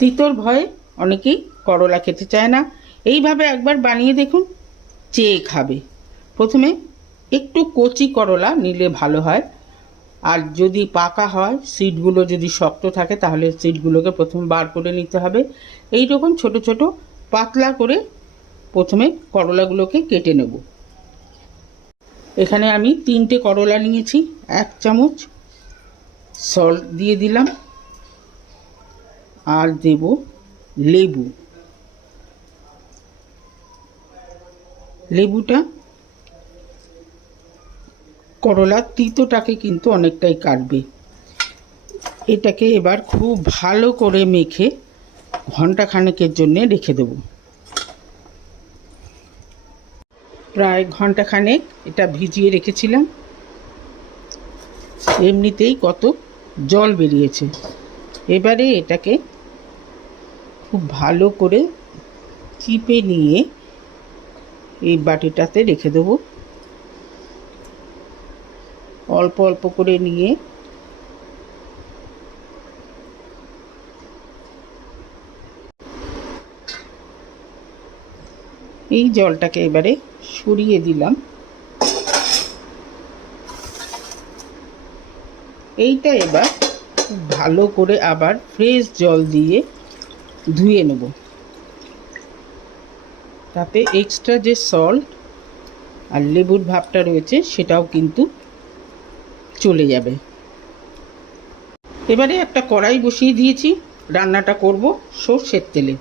তিতোর ভয়ে অনেকেই করলা খেতে চায় না। এইভাবে একবার বানিয়ে দেখুন চেয়ে খাবে। প্রথমে একটু কচি করলা নিলে ভালো হয়। আর যদি পাকা হয় সিটগুলো যদি শক্ত থাকে, তাহলে সিটগুলোকে প্রথমে বার করে নিতে হবে। এই রকম ছোট ছোট পাতলা করে প্রথমে করলাগুলোকে কেটে নেব। এখানে আমি তিনটে করলা নিয়েছি, এক চামচ সল্ট দিয়ে দিলাম। আর দেব লেবু। লেবুটা করলার তিতোটাকে কিন্তু অনেকটাই কাটবে। এটাকে এবার খুব ভালো করে মেখে ঘণ্টা খানেকের জন্য রেখে দেব। প্রায় ঘণ্টা খানেক এটা ভিজিয়ে রেখেছিলাম। এমনিতেই কত জল বেরিয়েছে। এবারে এটাকে খুব ভালো করে চিপে নিয়ে এই বাটিটাতে রেখে দেবো। অল্প অল্প করে নিয়ে এই জলটাকে এবারে সরিয়ে দিলাম। এইটা এবার ভালো করে আবার ফ্রেশ জল দিয়ে ধুয়ে নেব। তাতে এক্সট্রা যে সল্ট আর লেবুর ভাবটা রয়েছে, সেটাও কিন্তু চলে যাবে। এবারে একটা কড়াই বসিয়ে দিয়েছি, রান্নাটা করব সর্ষের তেলে।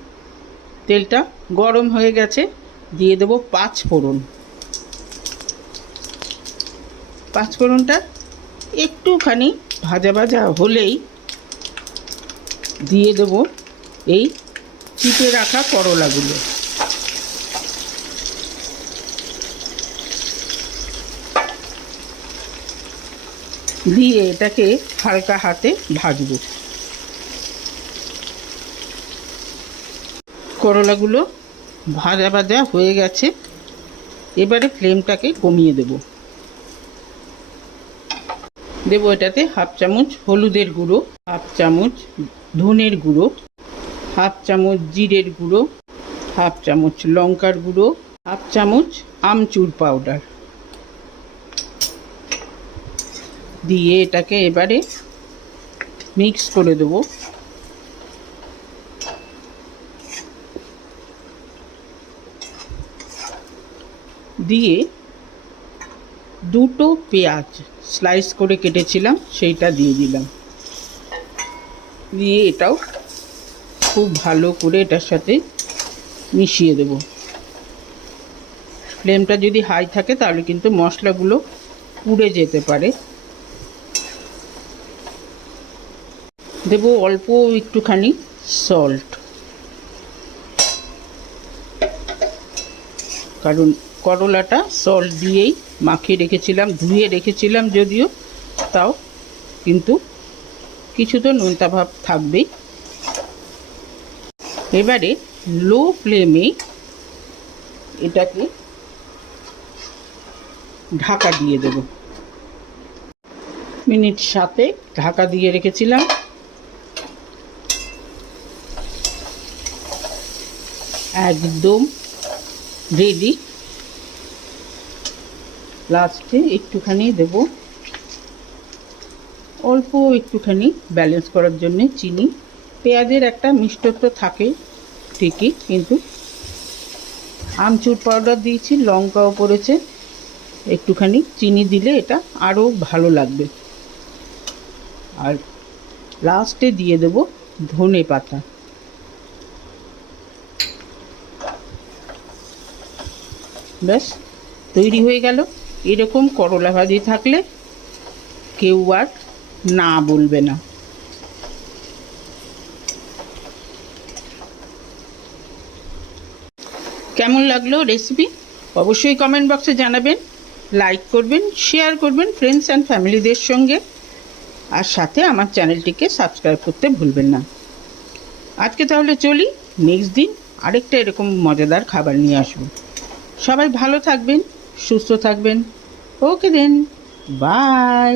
তেলটা গরম হয়ে গেছে, দিয়ে দেবো পাঁচ ফোড়ন। পাঁচ ফোড়নটা একটুখানি ভাজা ভাজা হলেই দিয়ে দেব এই চিপে রাখা করলাগুলো। দিয়ে এটাকে হালকা হাতে ভাজবো। করলাগুলো ভাজা ভাজা হয়ে গেছে। এবারে ফ্লেমটাকে কমিয়ে দেব। দেবো এটাতে হাফ চামচ হলুদের গুঁড়ো, হাফ চামচ ধনের গুঁড়ো হাফ চামচ জিরের গুঁড়ো, হাফ চামচ লঙ্কার গুঁড়ো, হাফ চামচ আমচুর পাউডার। দিয়ে এটাকে এবারে মিক্স করে দেবো। দিয়ে দুটো পেঁয়াজ স্লাইস করে কেটেছিলাম, সেইটা দিয়ে দিলাম। দিয়ে এটাও খুব ভালো করে এটার সাথে মিশিয়ে দেব। ফ্লেমটা যদি হাই থাকে তাহলে কিন্তু মশলাগুলো পুড়ে যেতে পারে। দেব অল্প একটুখানি সল্ট কারণ করলাটা সল্ট দিয়েই মাখিয়ে রেখেছিলাম, ধুয়ে রেখেছিলাম যদিও, তাও কিন্তু কিছু তো নোনতা ভাব থাকবেই। এবারে লো ফ্লেমে এটাকে ঢাকা দিয়ে দেব। মিনিট সাথে ঢাকা দিয়ে রেখেছিলাম। একদম রেডি লাস্টে একটুখানি দেব। অল্প একটুখানি ব্যালেন্স করার জন্যে চিনি। পেঁয়াজের একটা মিষ্টত্ব থাকে ঠিকই, কিন্তু আমচুর পাউডার দিয়েছি, লঙ্কাও পড়েছে। একটুখানি চিনি দিলে এটা আরও ভালো লাগবে। আর লাস্টে দিয়ে দেব ধনে পাতা। ব্যাস, তৈরি হয়ে গেল। এরকম করলা ভাজি থাকলে কেউ আর না বলবে না। কেমন লাগল রেসিপি অবশ্যই কমেন্ট বক্সে জানাবেন লাইক করবেন শেয়ার করবেন ফ্রেন্ডস অ্যান্ড ফ্যামিলিদের সঙ্গে। আর সাথে আমার চ্যানেলটিকে সাবস্ক্রাইব করতে ভুলবেন না। আজকে তাহলে চলি নেক্সট দিন আরেকটা এরকম মজাদার খাবার নিয়ে আসব। সবাই ভালো থাকবেন, সুস্থ থাকবেন। ওকে দেন বাই